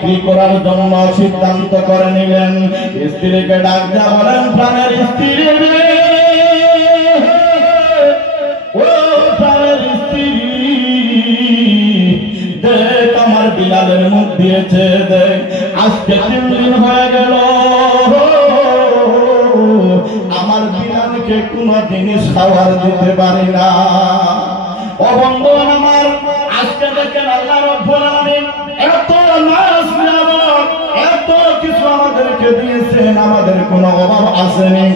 বিক্রি করার জন্য সিদ্ধান্ত করে নিলেন। স্ত্রীকে ডাক দিয়া বলেন, প্রাণের স্ত্রী রে, ও প্রাণের স্ত্রী, দেখ আমার বিলালের মুখ দিয়েছে, দেখ আজকে 3 দিন হয়ে গেল আমার বিলালকে কোনো জিনিস খাবার দিতে পারি না। ও বন্ধুগণ আমার, আজকে দেখেন আল্লাহ রাব্বুল আলামিন এত নাজ নিয়ামত, এত কিছু আমাদেরকে দিয়েছেন, আমাদের কোনো অভাব আসেনি,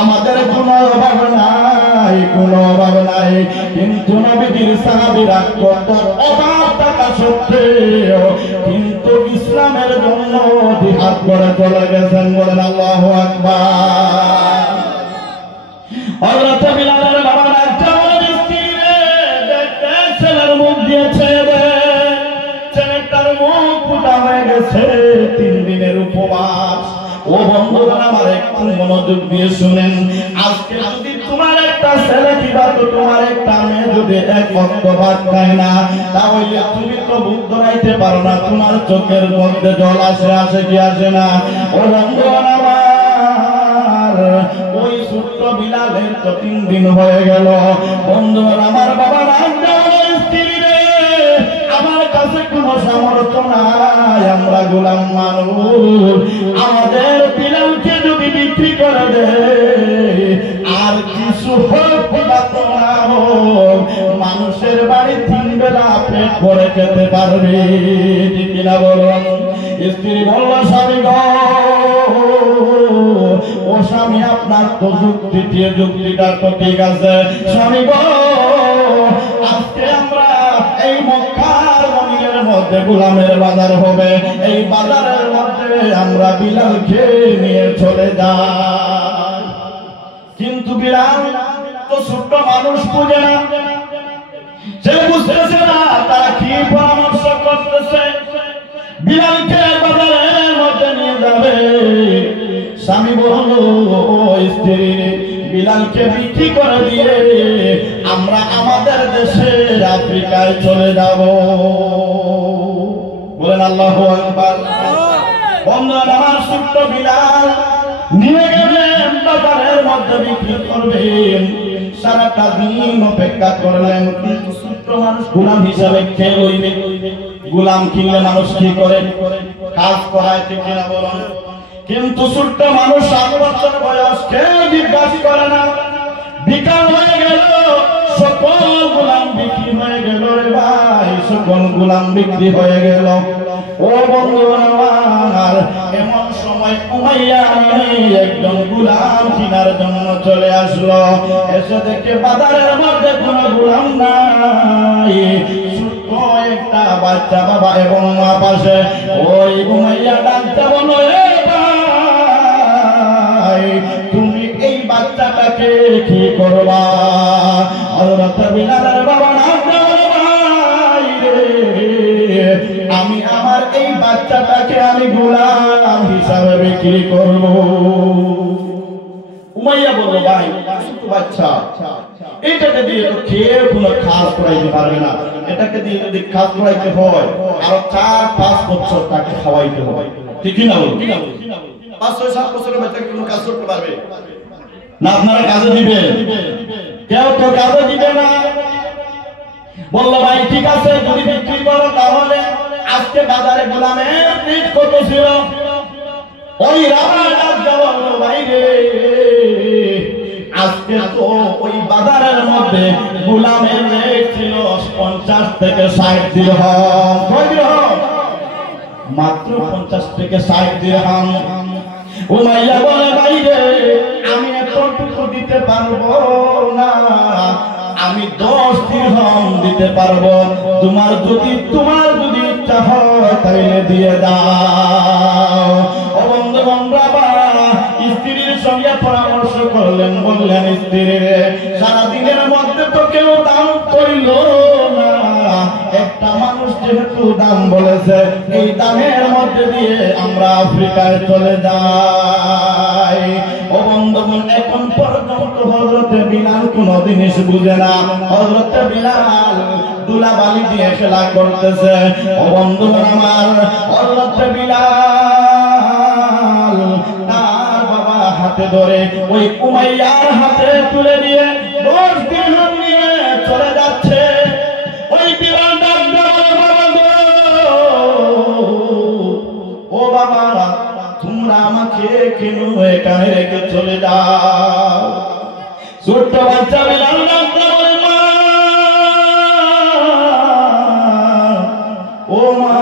আমাদের কোনো অভাব নাই, কোনো অভাব নাই। কিন্তু নবীজির সাহাবীরা কত অভাব থাকা সত্ত্বেও কিন্তু ইসলামের জন্য জিহাদ করে চলে গেছেন। বলেন আল্লাহু আকবার। হযরত বিলালের বাবা ডাকতে বলেন, স্ত্রী রে, দেখতে ছেলের মুখ দিয়েছে, ছেলেটার মুখ ফুটা হয়ে গেছে, 3 দিনের উপবাস। ও বন্ধুগণ আমার, একটু মনোযোগ দিয়ে শুনেন। আজকে যদি তোমার একটা ছেলে কিংবা তোমার একটা মেয়ে যদি এক ওয়াক্ত ভাত খায় না, তাহলে তুমি তো বুক ধরাইতে পারো না, তোমার চোখের মধ্যে জল আসে কি আসে না? ও বন্ধুগণ আমার, ওই ছোট্ট বিলালের তো 3 দিন হয়ে গেল। বন্ধুগণ আমার, বাবা স্ত্রী রে, আমার কাছে কোনো সামর্থ্য নাই, আমরা গোলাম মানুষ, আমাদের বিলালকে যদি বিক্রি করে দেয় আর কিছু হোক বা না হোক, মানুষের বাড়ি 3 বেলা পেট ভরে খেতে পারবে, ঠিক কিনা বলুন? স্ত্রী বলল, স্বামী গো, ও স্বামী আপনার তো যুক্তিটা তো ঠিক আছে, স্বামী গো, আজকে আমরা এই মক্কার মদিনার মধ্যে গোলামের বাজার হবে, এই বাজারের মধ্যে আমরা বিলালকে নিয়ে চলে যাই। কিন্তু বিলাল তো ছোট্ট মানুষ, বুঝে না, সে বুঝতেছে না তারা কি পরামর্শ করতেছে। বিলালকে বাজারের মধ্যে নিয়ে যাবে। স্বামী বলল, ও স্ত্রী, বিলালকে বিক্রি করে দিয়ে আমরা আমাদের দেশে আফ্রিকায় চলে যাব। বলেন আল্লাহু আকবার। বন্ধুরা আমার, ছোট্ট বিলাল নিয়ে গেলেন বাজারের মধ্যে বিক্রি করবেন। সারাটা দিন অপেক্ষা করলেন, কিন্তু ছোট্ট মানুষ গোলাম হিসাবে খেয়ে লইবে। গোলাম কিনলে মানুষ কি করে? কাজ করায়, ঠিক কিনা বলুন? কিন্তু ছোট্ট মানুষ 7 বছর বয়স, কেউ জিজ্ঞাসা করে না। বিকাল হয়ে গেল, সকল গোলাম বিক্রি হয়ে গেল রে ভাই, সকল গোলাম বিক্রি হয়ে গেল। ও বন্ধু আমার, এমন সময় উমাইয়া একজন গোলাম কেনার জন্য চলে আসলো। এসে দেখে বাজারের মধ্যে কোনো গোলাম নাই, ছোট্ট একটা বাচ্চা বাবা এবং মা পাশে। ওই উমাইয়া ডাকতে বলল, তুমি এই বাচ্চাটাকে কি করবা? হযরত বিলালের বাবা আমি আমার এই বাচ্চাটাকে আমি গোলাম হিসাবে বিক্রি করব। উমাইয়া বলল, ভাই ছোট বাচ্চা, এটাকে দিয়ে তো কেউ কোনো খাস করাইতে পারবে না, এটাকে দিয়ে যদি খাস করাইতে হয় আরো 4-5 বছর তাকে খাওয়াইতে হবে, ঠিক না? 5-6-7 বছরের বাচ্চা কোনো কাজ করতে পারবে না? আপনারা কাজে দিবেন? কেউ তো কাজে দিবে না। বলল, ভাই ঠিক আছে, যদি বিক্রি করো তাহলে আজকে বাজারে গোলামের রেট কত ছিল? ওই রাবাদার জবাব, ভাই রে, আজকে তো ওই বাজারের মধ্যে গোলামের রেট ছিল 50 থেকে 60 দিরহাম। কয় দিরহাম? মাত্র 50 থেকে 60 দিরহাম। উমাইয়া বলে, ভাই রে, আমি এতটুকু দিতে পারবো না, আমি 10 দিরহাম দিতে পারবো। তোমার যদি ইচ্ছা হয় তাইলে দিয়ে দাও। ও বন্ধুগণ, বাবা স্ত্রীর সঙ্গে পরামর্শ করলেন, বললেন, স্ত্রী রে, সারাদিনের মধ্যে তো কেউ দাম করিল না, একটা মানুষ যেহেতু দাম বলেছে, এই দামের মধ্যে দিয়ে আমরা আফ্রিকায় চলে যাই। ও বন্ধুগণ, এখন পর্যন্ত হযরত বিলাল কোন জিনিস বুঝে না। হযরত বিলাল দুলাবালি দিয়ে খেলা করতেছে। ও বন্ধুগণ আমার, হযরত ধরে ওই উমাইয়ার হাতে তুলে দিয়ে 10 দিরহাম নিয়ে চলে যাচ্ছে। ওই বিলাল ডাক দেয়, ও বাবা তোমরা আমাকে কেন এখানে রেখে চলে যাও? ছোট্ট বাচ্চা বিলাল ডাক দেয়, মা ও মা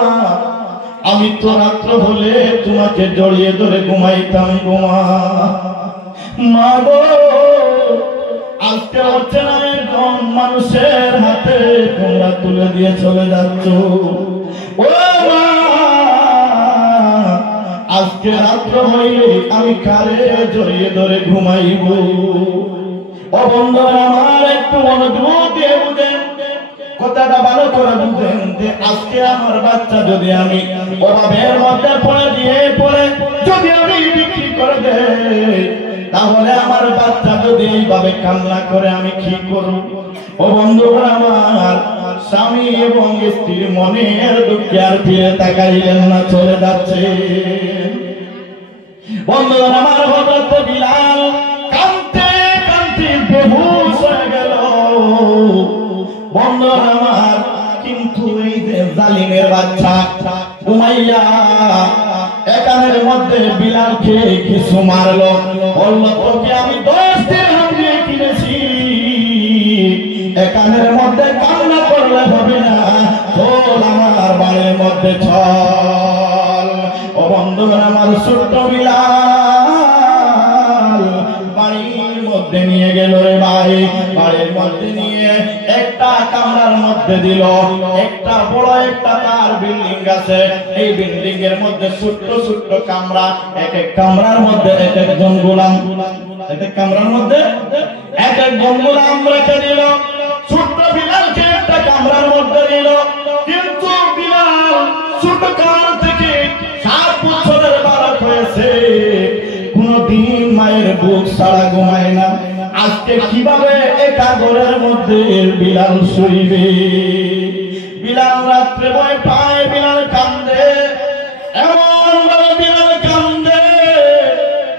আমি তো রাত্র হলে তোমাকে জড়িয়ে ধরে ঘুমাইতাম গো মা গো, আজকে হচ্ছে না একজন মানুষের হাতে তোমরা তুলে দিয়ে চলে যাচ্ছ। ও মা আজকে রাত্র হইলে আমি কারে জড়িয়ে ধরে ঘুমাইব? ও বন্ধুরা আমার একটু মনোযোগ দিয়ে বুঝেন, কথাটা ভালো করে বুঝেন যে আজকে আমার বাচ্চা যদি আমি অভাবের মধ্যে পড়ে যদি আমি বিক্রি করে দেই, তাহলে আমার বাচ্চা যদি এইভাবে কান্না করে আমি কি করব? ও বন্ধুরা আমার স্বামী এবং স্ত্রীর মনের দুঃখে আর ফিরে তাকাইলেন না, চলে যাচ্ছে। বন্ধুরা আমার হযরত বিলাল কাঁদতে কাঁদতে বেহুশ হয়ে গেল। বন্ধুরা আমার কিন্তু এই যে জালিমের বাচ্চা উমাইয়া একানের মধ্যে বিলালকে কিছু মারলো, বলল তোকে আমি 10 দিরহাম দিয়ে কিনেছি, একানের মধ্যে কান্না করলে হবে না, চল আমার বাড়ির মধ্যে চল। ও বন্ধুরা আমার ছোট্ট বিলাল বাড়ির মধ্যে নিয়ে গেল রে ভাই, বাড়ির মধ্যে নিয়ে একটা কামরার মধ্যে দিল। একটা বড় একটা তার বিল্ডিং আছে, এই বিল্ডিং এর মধ্যে ছোট্ট ছোট্ট কামরা, এক এক কামরার মধ্যে এক একজন গোলাম, এক এক কামরার মধ্যে এক একজন গোলাম রেখে দিল। ছোট্ট বিলালকে একটা কামরার মধ্যে দিল, কিন্তু বিলাল ছোট কামরা থেকে 7 বছরের বালক হয়েছে, কোনদিন মায়ের বুক ছাড়া ঘুমায় না। আজকে কিভাবে একা ঘরের মধ্যে বিলাল শুইবে? বিলাল রাত্রে ভয় পায়, বিলাল কান্দে, এমন ভাবে বিলাল কান্দে,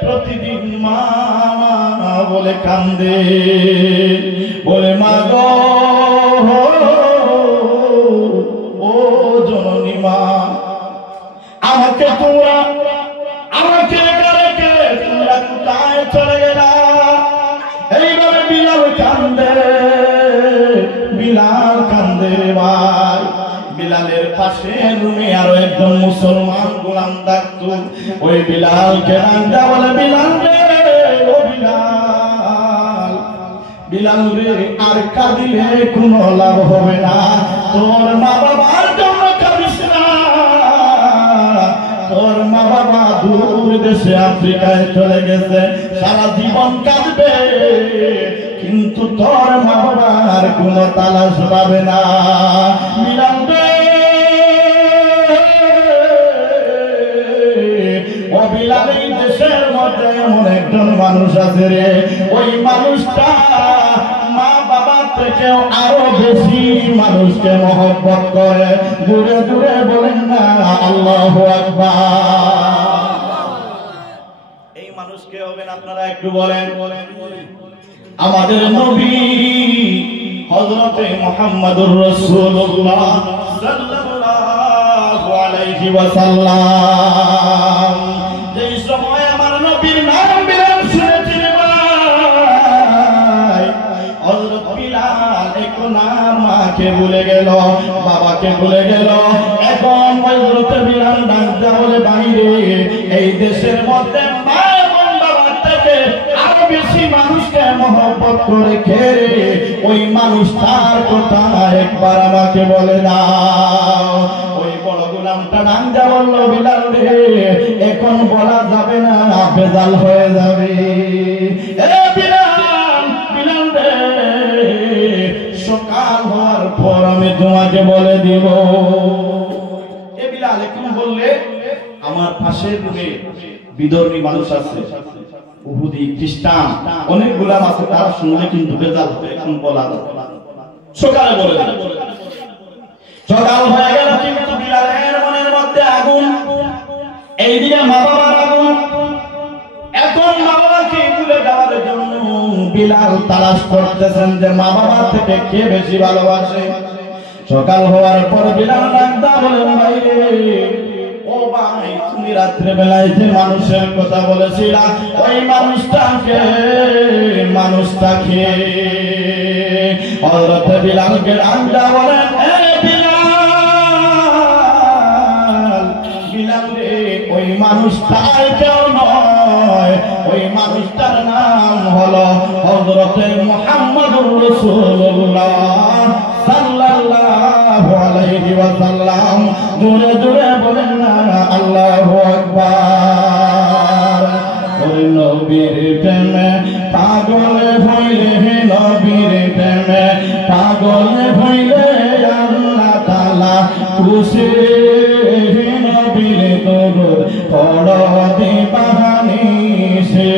প্রতিদিন মা মা বলে কান্দে, বলে মা গো ও জননী মা, আমাকে তোমরা আমাকে রেখে তোমরা কোথায় চলে গেলা? এইভাবে বিলাল কান্দে, বিলাল কান্দে ভাই। বিলালের পাশে রুমে আরো একজন মুসলমান গোলাম থাকতো, ওই বিলালকে ডাকতে বলে, বিলাল রে ও বিলাল, বিলাল রে আর কাঁদিলে কোনো লাভ হবে না, তোর মা বাবার জন্য কাঁদিস না, তোর মা বাবা দূর দেশে আফ্রিকায় চলে গেছে, সারা জীবন কাঁদবে, কিন্তু তোর মা বাবার কোনো তালাশ পাবে না। বিলাল রে ও বিলাল, এই দেশের মধ্যে এমন একজন মানুষ আছে রে, ওই মানুষটা মা বাবার থেকেও আরো বেশি মানুষকে মহব্বত করে, দূরে দূরে বলেন না আল্লাহু আকবার। এই মানুষকে হবেন আপনারা একটু বলেন। আমাদের নবী হযরতে মুহাম্মদুর রাসূলুল্লাহ সাল্লাল্লাহু আলাইহি ওয়াসাল্লাম যেই সময় আমার নবীর নাম বিলাল শুনেছেন ভাই, হযরত বিলাল এখন মাকে ভুলে গেল, বাবাকে ভুলে গেল, এখন হযরত বিলাল ডাকতে বলে, বাইরে এই দেশের মধ্যে মা এবং বাবার থেকে আরো বেশি মানুষকে মহব্বত করে খেয়ে ওই মানুষটার কথা একবার আমাকে বলে দাও। ওই বড় গোলামটা ডাকতে বলল, বিলাল রে এখন বলা যাবে না, বেজাল হয়ে যাবে। এ বিলাল, বিলাল রে সকাল হওয়ার পর আমি তোমাকে বলে দিব। এ বিলাল এখন বললে, আমার পাশের রুমে বিধর্মী মানুষ আছে, ইহুদি খ্রিস্টান অনেক গোলাম আছে, তারা শুনলে কিন্তু বেজাল হবে, এখন বলা সকালে বলে দিল। সকাল হয়ে গেল, কিন্তু বিলালের মনের মধ্যে আগুন, এইদিকে মা বাবার আগুন। এখন মা বাবাকে বিলাল তালাশ করতেছেন যে মা বাবা থেকে কে বেশি ভালোবাসে। সকাল হওয়ার পর বিলাল ডাকদা বলেন, ভাই রে, ও ভাই, তুমি রাত্রে বেলায় যে মানুষের কথা বলেছিলা, ওই মানুষটাকে হযরত বিলালকে ডাকদা বলেন, এ বিলাল রে, ওই মানুষটা কেউ নয়, ওই মানুষটার নাম হলো হযরতে মুহাম্মদুর রাসূলুল্লাহ সাল্লাল্লাহু আলাইহি ওয়াসাল্লাম। জোরে জোরে বলেন না আল্লাহু আকবার। ওই নবীর প্রেমে পাগল হইলে, নবীর প্রেমে পাগল হইলে আল্লাহ তাআলা খুশি। নবীর দরুদ পড়ো দিবানি সে,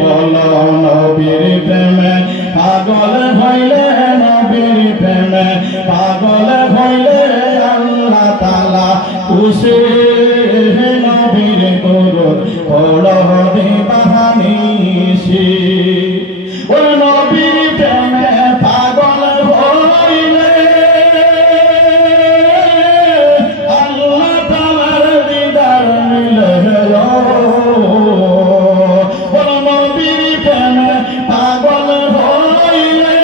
বলো নবীর প্রেমে পাগল হইলে, নবীর প্রেমে পাগল হইলে আল্লাহ তাআলা খুশি। নবীর দরুদ পড়ো দিবানি সে, ও নবীর প্রেমে পাগল হইলে আল্লাহ তাআলার দিদার মিলে। ও নবীর প্রেমে পাগল হইলে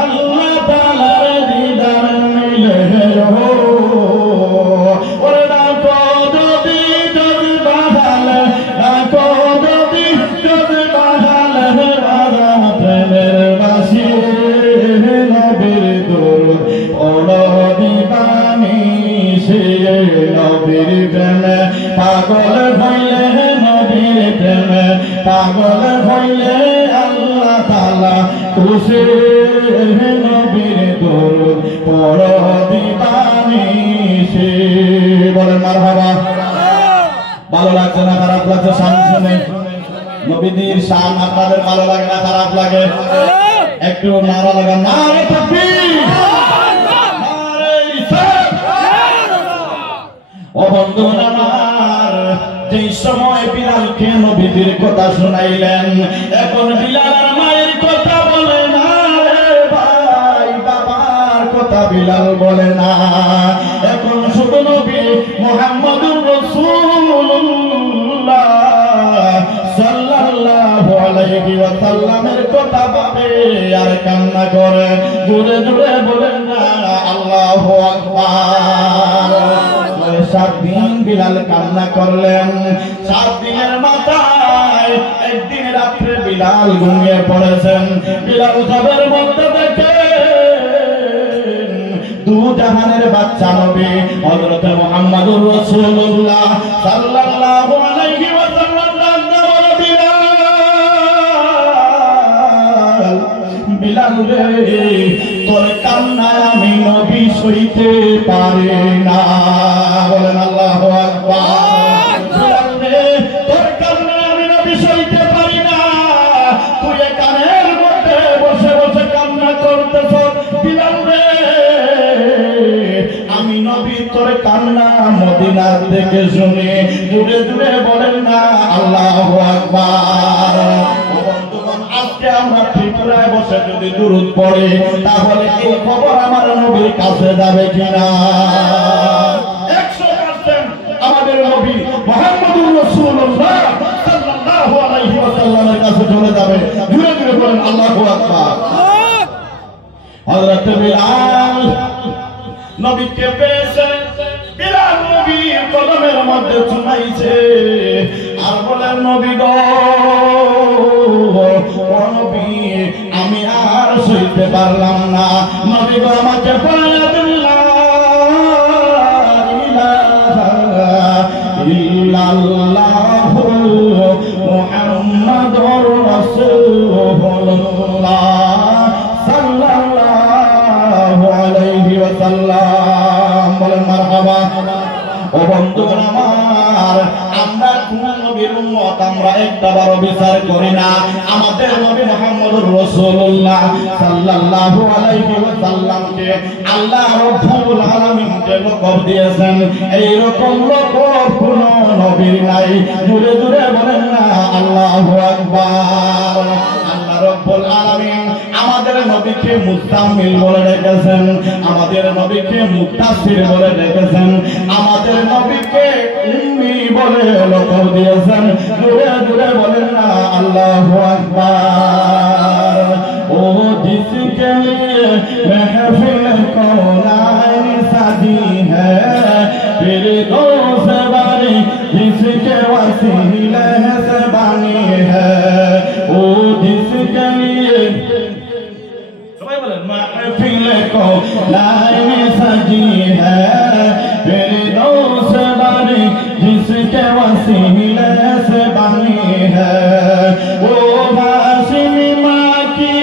আল্লাহ তাআলার দিদার মিলে। ওরে রাখো যদি যদি বাহাল, রাখো যদি যদি বাহাল রাজা প্রেমের বাসি। নবীর দরুদ পড়ো দিবানি সে, নবীর প্রেমে পাগল হইলে, নবীর প্রেমে পাগল হইলে আল্লাহ তাআলা খুশি। নবীর দরুদ পড়ো দিবানি সে, বলেন মারহাবা। ভালো লাগছে না খারাপ লাগছে শান শুনে? নবীদের শান আপনাদের ভালো লাগে না খারাপ লাগে? একটু নারা লাগান, নারে তাকবীর, নারে ইসলাম। ও বন্ধুগণ আমার, যেই সময় বিলালকে নবীদের কথা শুনাইলেন, এখন বিলাল আর মায়ের কথা বলে না রে ভাই, বাবার কথা বিলাল বলে না। এখন শুধু নবী মুহাম্মদুর রাসূলুল্লাহ সাল্লাল্লাহু আলাইহি ওয়াসাল্লামের কথা ভাবে আর কান্না করে। জোরে জোরে বলেন না আল্লাহু আকবার। 7 দিন বিলাল কান্না করলেন। 7 দিনের মাথায় একদিন রাত্রে বিলাল ঘুমিয়ে পড়েছেন। বিলাল ঘরের মধ্যে দেখেন দু জাহানের বাচ্চা নবী হযরত মুহাম্মদুর রাসূলুল্লাহ সাল্লাল্লাহু আলাইহি ওয়াসাল্লাম বিলাল রে, তোর কান্না আমি নবী সইতে পারি না। বলেন আল্লাহু আকবার। বিলাল রে, তোর কান্না আমি নবী সইতে পারি না। তুই কানের মধ্যে বসে বসে কান্না করতেছ। বিলাল রে, আমি নবী তোর কান্না মদিনা থেকে শুনি। জুড়ে জুড়ে বলেন না আল্লাহু আকবার। আজকে আমরা ত্রিপুরায় বসে যদি দুরূদ পড়ি, তাহলে এই খবর আমার নবীর কাছে যাবে কিনা? 100% আমাদের নবী মুহাম্মদুর রাসূলুল্লাহ সাল্লাল্লাহু আলাইহি ওয়াসাল্লামের কাছে চলে যাবে। জুড়ে জুড়ে বলেন আল্লাহু আকবার। হযরত বিলাল নবীকে পেয়েছে। বিলাল নবীর কদমের মধ্যে চুমাইছে আর বলেন, নবী গো, নবী আমি আর সইতে পারলাম না। নবী গো, আমাকে পায়া দিন, লা ইলাহা ইল্লাল্লাহু মুহাম্মাদুর রাসূলুল্লাহ সাল্লাল্লাহু আলাইহি ওয়াসাল্লাম। বলেন মারহাবা। ও বন্ধুগণ আমার, আমরা কোন নবীর উম্মত আমরা একবারও বিচার করি না। আমাদের নবী মুহাম্মদুর রাসূলুল্লাহ সাল্লাল্লাহু আলাইহি ওয়াসাল্লামকে আল্লাহ রাব্বুল আলামিন যে লকব দিয়েছেন, এই রকম লকব কোন নবীর নাই। জুড়ে জুড়ে বলেন না আল্লাহু আকবার। আল্লাহ রাব্বুল আলামিন আমাদের নবীকে মুজাম্মিল বলে ডেকেছেন, আমাদের নবীকে মুত্তাসির বলে ডেকেছেন, আমাদের নবীকে উম্মি বলে লকব দিয়েছেন। জোরে জোরে বলেন না আল্লাহু আকবার। ও जिसके लिए महफिल कौनाइन सजी है, फिरदौस वाली जिसके वसीले से बनी है, वो जिसके लिए महफिल कौनाइन सजी है, फिरदौस वाली जिसके वसीले से बनी है, वो हाशिमी माँ की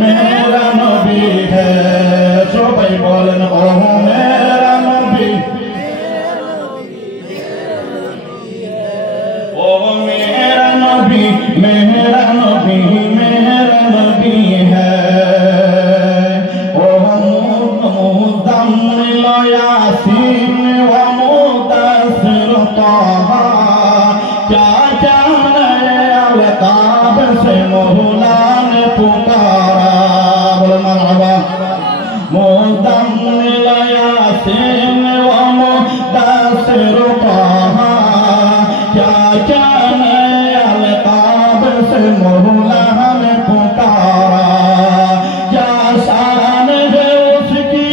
मेरा नबी है। सबाई बोलें ओ मेरा नबी, ओ मेरा नबी, मेरा नबी, मेरा नबी है। ओ मुज़म्मिल यासीन व मुद्दस्सिर ताहा, क्या क्या नए अलताब से मौला ने पुकारा। मुज़म्मिल यासीन व मुद्दस्सिर ताहा, क्या क्या नए अलताब से मौला ने पुकारा। क्या शान है उसकी,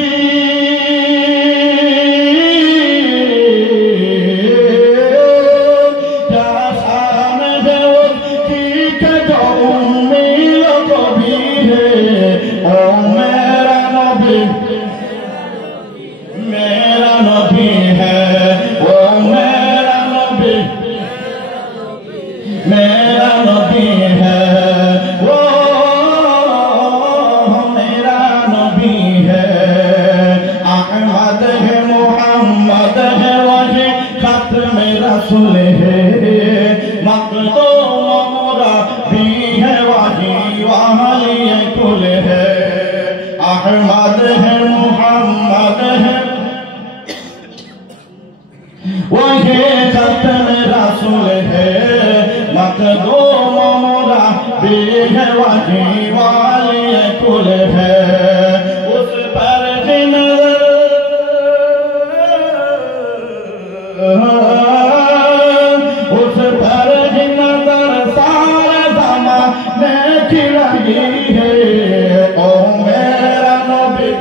क्या शान है उसकी कि जो उम्मीद को भी है। ओ मेरा नबी, मेरा नबी है। ओ मेरा नबी, मेरा नबी है। ओ मेरा नबी है। अहमद है, मोहम्मद है, वही खत्म रसूल है। मखदूम मुराबी है, वही वाली कुल है। अहमद है, मोहम्मद है, वही खत्म रसूल है। मखदूम मुराबी है, वही वाली कुल है। उस पर उस पर नजर सारे ज़माने की लगी है। ओ मेरा नबी,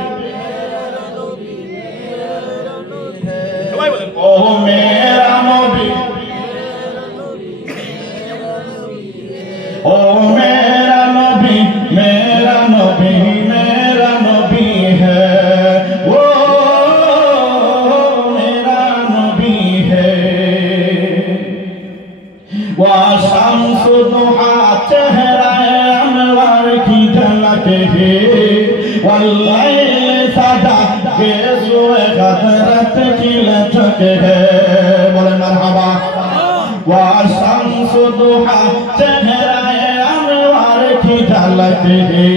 ओ मेरा नबी, ओ मेरा नबी, मेरा नबी, मेरा नबी है। वो मेरा नबी है। वो शम्स दुहा चेहरा अनवर की झलक है। वल्लैल सजा के सोए कदरत की लचक है। बोले मरहबा। वो शम्स दुहा चेहरा अनवर की झलक है।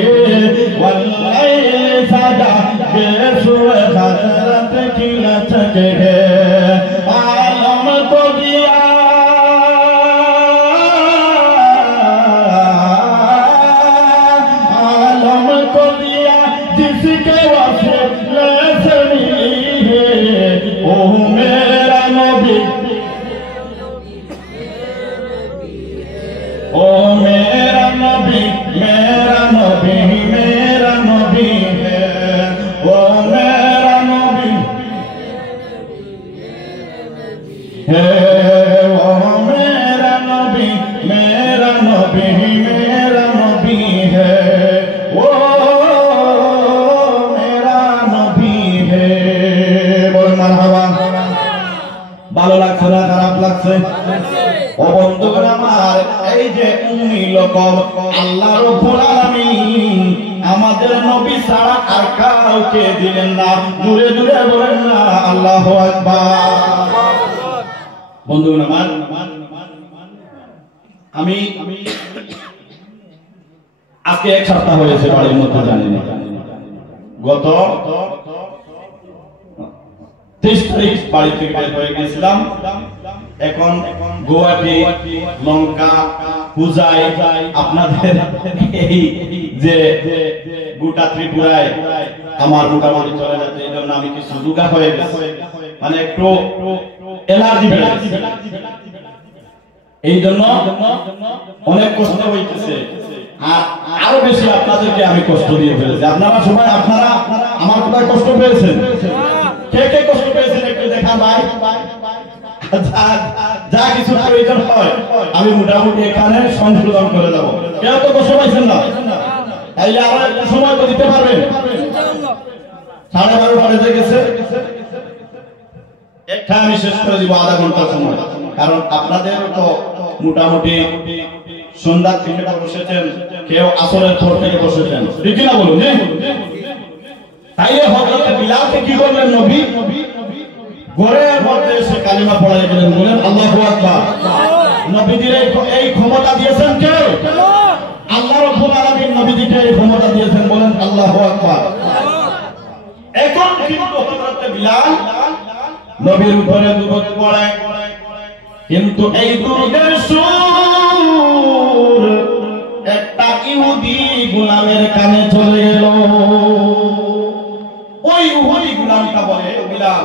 वल्लैल सजा के सोए कदरत की लचक है। आलम को दिया, आलम को दिया जिसके वसीले से मिली है। ओ मेरा नबी, ओ मेरा नबी, मेरा नबी, मेरा नबी है। ओ मेरा नबी है। ओ मेरा नबी, मेरा नबी, मेरा नबी है। ओ मेरा नबी है। बोल मरहबा। ভালো লাগছে না খারাপ লাগছে? ও বন্ধুগণ আমার, এই যে উম্মি লকব আল্লাহ রাব্বুল আলামিন আমাদের নবী ছাড়া আর কাউকে দিলেন না। জোরে জোরে বলেন না আল্লাহু আকবার। বন্ধুগণ আমার, আমি আজকে এক সপ্তাহ হয়েছে বাড়ির মধ্যে জানি না, গত 23 তারিখ বাড়ি থেকে বের হয়ে গেছিলাম। এখন গুয়াহাটি, লঙ্কা, পূজায় আপনাদের এই যে গোটা ত্রিপুরায় আমার মোটামুটি চলে যাচ্ছে, এই জন্য আমি কিছু রোগা হয়ে গেছি, মানে একটু অ্যালার্জি বেড়ে গেছে, এই জন্য অনেক কষ্ট হইতেছে। আর আরো বেশি আপনাদেরকে আমি কষ্ট দিয়ে ফেলেছি। আপনারা সবাই আপনারা আমার কোথায় কষ্ট পেয়েছেন? কে কে কষ্ট পেয়েছেন একটু দেখা ভাই। যা কিছু প্রয়োজন হয় আমি মোটামুটি এখানে সংশোধন করে দেবো। কেউ তো কষ্ট পাইছেন না? তাইলে আবার একটু সময় তো দিতে পারবেন। 12:30 বেজে গেছে, একটা আমি শেষ করে দিব আধা ঘন্টার সময়, কারণ আপনাদের তো মোটামুটি সন্ধ্যার থেকে বসেছেন, কেউ আসরের পর থেকে বসেছেন, ঠিক না বলুন? তাইলে হযরত বিলালকে কি করলেন নবী? ঘরের মধ্যে এসে কালিমা পড়াই দিলেন, বলেন আল্লাহু আকবার। নবীজির এই ক্ষমতা দিয়েছেন কে? আল্লাহ রাব্বুল আলামিন নবীজিকে এই ক্ষমতা দিয়েছেন, বলেন আল্লাহু আকবার। এখন কিন্তু হযরত বিলাল নবীর উপরে দুরূদ পড়ে, কিন্তু এই দুরূদের সুর একটা ইহুদি গোলামের কানে চলে গেল। ওই ইহুদি গোলামটা বলে, বিলাল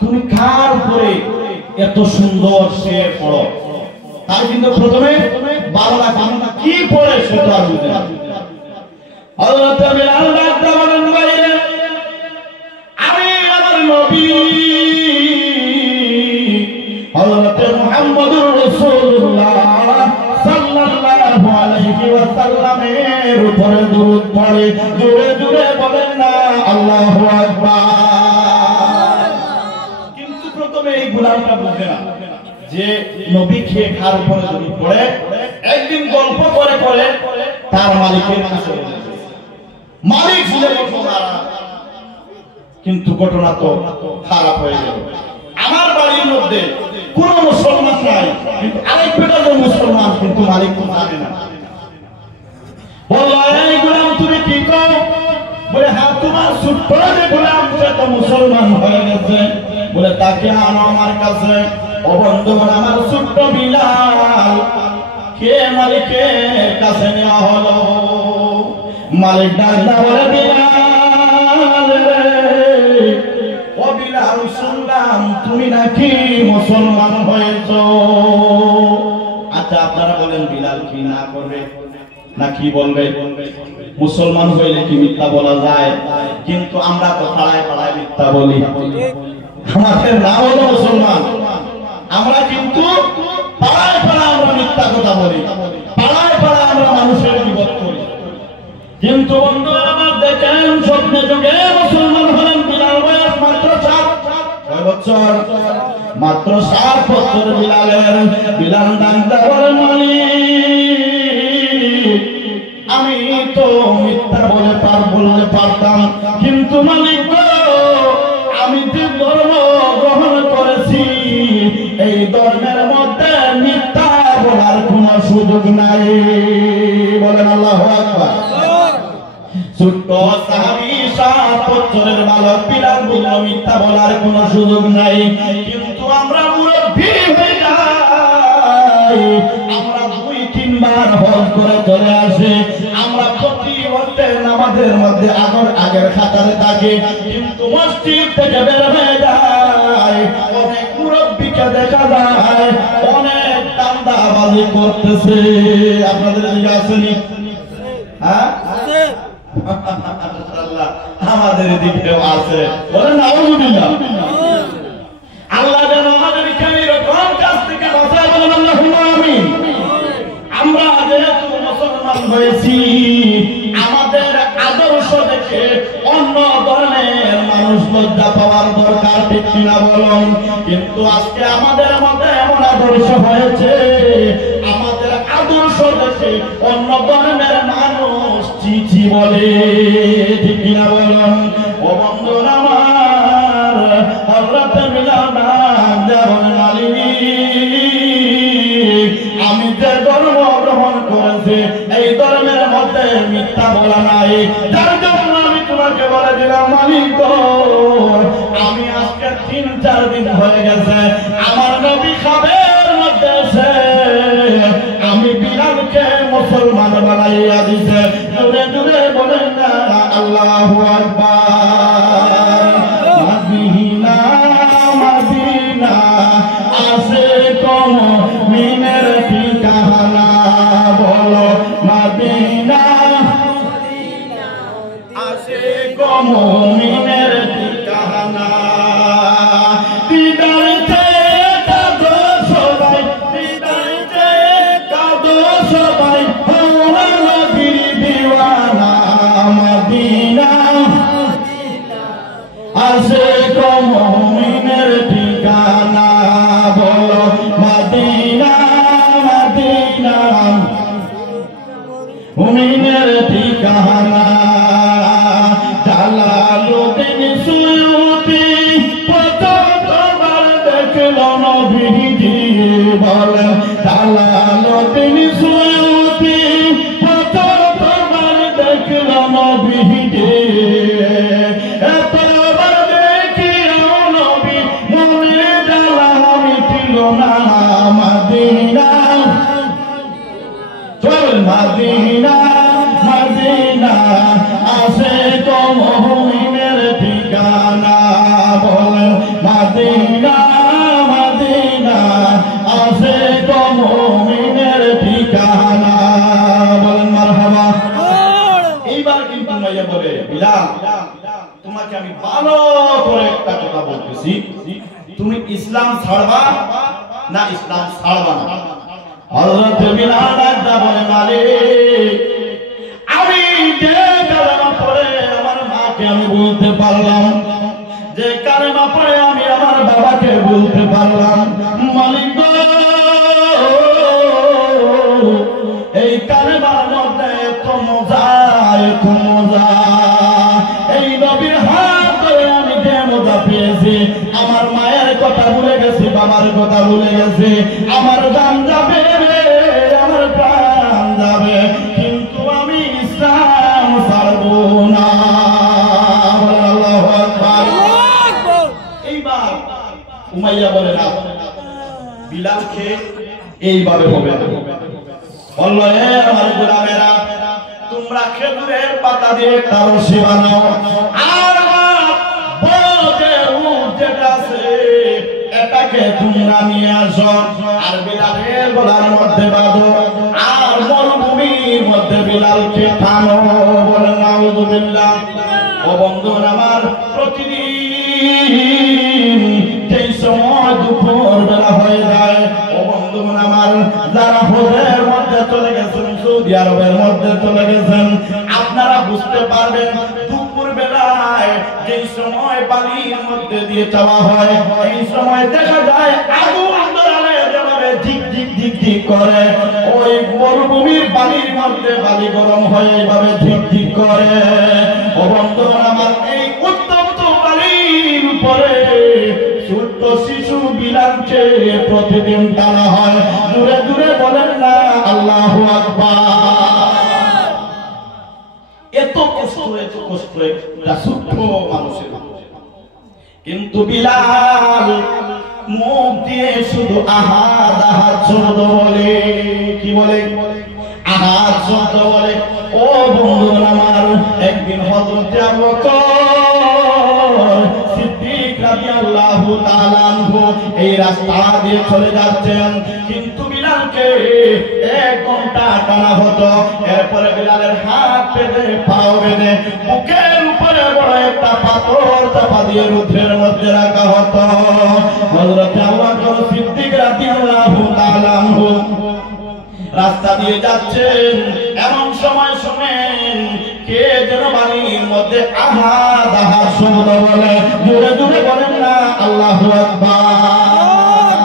তুমি কার উপরে এত সুন্দর শের পড়ো? তার কিন্তু প্রথমে ভালো লাগে কি পড়ে সে তো আর বুঝে না। হযরত বিলাল রাতে বলেন, বাইরে আমি আমার নবী হযরত মুহাম্মদুর রাসূলুল্লাহ সাল্লাল্লাহু আলাইহি ওয়াসাল্লামের উপরে দুরূদ পড়ে, জোরে জোরে বলেন না আল্লাহু আকবার। কিন্তু প্রথমে এই গোলামটা বুঝে না যে নবী খেয়ে খার উপরে দুরূদ পড়ে। একদিন গল্প করে করে তার মালিকের কাছে মালিক ছিলেন ওনারা, কিন্তু ঘটনা তো খারাপ হয়ে গেল। আমার বাড়ির মধ্যে কোন মুসলমান নাই, কিন্তু আরেক বেটা যে মুসলমান, কিন্তু মালিক তো জানে না। বললো, এই গোলাম তুমি কি করো? বলে, হ্যাঁ তোমার ছোট্ট যে গোলাম সে তো মুসলমান হয়ে গেছে, বলে তাকে আনো আমার কাছে। ও বন্ধু, আমার ছোট্ট বিলাল কে মালিকের কাছে নেওয়া হলো। মালিক ডাকটা বলে, বিলাল ও বিলাল, শুনলাম তুমি নাকি মুসলমান হয়েছ। আচ্ছা আপনারা বলেন বিলাল কি না করবে না কি বলবে? মুসলমান হইলে কি মিথ্যা বলা যায়? কিন্তু আমরা তো পাড়ায় পাড়ায় মিথ্যা বলি। আমাদের নাম হলো মুসলমান, আমরা কিন্তু পাড়ায় পাড়ায় আমরা মিথ্যা কথা বলি, পাড়ায় পাড়ায় আমরা মানুষের বিপদ করি। কিন্তু বন্ধুরা আমার দেখেন, স্বপ্নে যুগে মুসলমান হলেন বিলাল, বয়স মাত্র 4 বছর, মাত্র 7 বছর বিলালের। বিলাল ডাকতে বলে, মালিক আমি তো মিথ্যা বলতে পারতাম, কিন্তু মালিক আমি যে ধর্ম গ্রহণ করেছি এই ধর্মের মধ্যে মিথ্যা বলার কোন সুযোগ নাই। বলেন আল্লাহু আকবার। ছোট্ট সাহাবী 7 বছরের বালক বিলাল বলল, মিথ্যা বলার কোন সুযোগ নাই। কিন্তু আমরা মুরব্বী হয়ে যাই, আমরা 2-3 বার হজ করে চলে আসে, আমরা প্রতি ওয়াক্তে নামাজের মধ্যে আগের খাতারে থাকি, কিন্তু মসজিদ থেকে বের হয়ে যায় অনেক মুরব্বীকে দেখা যায় অনেক দান্দাবাজি করতেছে। আপনাদের দিকে আসেনি? হ্যাঁ আমাদের দিকেও আছে। বলেন নাউযুবিল্লাহ। আল্লাহ যেন আমাদেরকে এরকম কাজ থেকে বাঁচায়, বলেন আল্লাহুম্মা আমিন। আমরা যেহেতু মুসলমান হয়েছি, আমাদের আদর্শ দেখে অন্য ধর্মের মানুষ লজ্জা পাওয়ার দরকার, ঠিক কিনা বলুন? কিন্তু আজকে আমাদের মধ্যে এমন আদর্শ হয়েছে, আমাদের আদর্শ দেখে অন্য ধর্মের মানুষ চিঠি বলে, ঠিক কিনা বলুন? ও বন্ধুরা আমার, হযরত বিলাল যেমন মালিক আমি যে ধর্ম চাই, যার জন্য আমি তোমাকে বলে দিলাম মালিক গো, আমি আজকে 3-4 দিন হয়ে গেছে আমার নবী খাবের মধ্যে এসে আমি বিলালকে মুসলমান বানাইয়া দিছে। জোরে জোরে বলেন না আল্লাহু আকবার। মদিনা মদিনা আসে কোন মিনের ঠিকানা, বলো মদিনা আসে কোন মিনের ঠিকানা। আসে কোন মুমিনের ঠিকানা, বলো মদিনা মদিনা মুমিনের ঠিকানা। জালালউদ্দিন সুয়ুতি প্রথমবার দেখলো নবীজি, বলে জালালউদ্দিন সুয়ুতি প্রথমবার দেখলো নবীজি। মদিনা চল মদিনা মদিনা আসে তো মুমিনের ঠিকানা, বল মদিনা মদিনা আসে তো মুমিনের ঠিকানা। বলেন মারহাবা। এইবার কিন্তু মাইয়া বলে বিলাল তোমাকে আমি ভালো করে একটা কথা বলতেছি, তুমি ইসলাম ছাড়বা না ইসলাম ছাড়বা না? হযরত বিলাল আদা বলে মালিক আমি যে কালেমা পড়ে আমার মাকে আমি বলতে পারলাম, যে কালেমা পড়ে আমি আমার বাবাকে বলতে পারলাম, মালিক এই কালেমার মধ্যে এত মজা এত মজা, এই নবীর হাত ধরে আমি যে মজা পেয়েছি, আমার মায়ের কথা ভুলে গেছি, বাবার কথা ভুলে গেছি, আমার জান যাবে রে আমার প্রাণ যাবে, কিন্তু আমি ইসলাম ছাড়বো না। আল্লাহু আকবার। এইবার উমাইয়া বলে না বিলালকে এইভাবে হবে না, বলল হে আমার গোলামেরা তোমরা খেজুরের পাতা দিয়ে একটা রশি বানাও, আর এটাকে তোমরা নিয়ে আসো, আর বিলালের গলার মধ্যে বাঁধো, আর মরুভূমির মধ্যে বিলালকে টানো। বলেন নাউযুবিল্লাহ। ও বন্ধুরা আমার, প্রতিদিন যেই সময় দুপুর বেলা হয়ে যায়, ও বন্ধুরা আমার, যারা হজের মধ্যে চলে গেছেন, সৌদি আরবের মধ্যে চলে গেছেন, আপনারা বুঝতে পারবেন দুপুর বেলায় যেই সময় বালির মধ্যে দিয়ে চাওয়া হয়, এই সময় দেখা যায় আগুন ধরালে যেভাবে ঝিক ঝিক ঝিক ঝিক করে, ওই মরুভূমির বালির মধ্যে বালি গরম হয়ে এইভাবে ঝিক ঝিক করে। ও বন্ধুরা আমার, এই উত্তপ্ত বালির উপরে ছোট্ট শিশু বিলালকে প্রতিদিন টানা হয়। দূরে দূরে বলেন না আল্লাহু আকবার। এত কষ্ট একটা ছোট্ট মানুষের, কিন্তু বিলাল মুখ দিয়ে শুধু আহাদ আহাদ শব্দ বলে। কি বলে? আহাদ শব্দ বলে। ও বন্ধুরা আমার, একদিন হযরত আবু বকর সিদ্দিক রাদিয়াল্লাহু তাআলা আনহু এই রাস্তা দিয়ে চলে যাচ্ছেন, কিন্তু বিলালকে 1 ঘন্টা টানা হতো। এরপরে বিলালের হাত বেঁধে পাও বেঁধে বুকের উপরে বড় একটা পাথর চাপা দিয়ে রুদ্রের মধ্যে রাখা হতো। হযরত আবু বকর সিদ্দিক রাদিয়াল্লাহু তাআলা আনহু রাস্তা দিয়ে যাচ্ছেন, এমন সময় শুনেন কে যেন বালির মধ্যে আহাদ আহাদ শব্দ বলে। জোরে জোরে বলেন না আল্লাহু আকবার।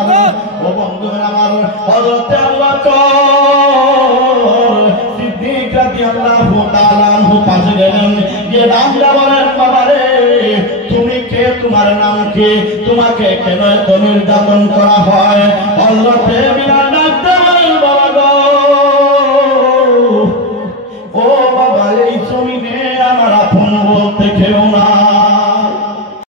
ও বন্ধুরা আমার, হযরত আবু বকর সিদ্দিক রাদিয়াল্লাহু তাআলা আনহু পাশে গেলেন, গিয়ে ডাকতে বলেন বাবারে তুমি কে, তোমার নাম কি, তোমাকে কেন এত নির্যাতন করা হয়?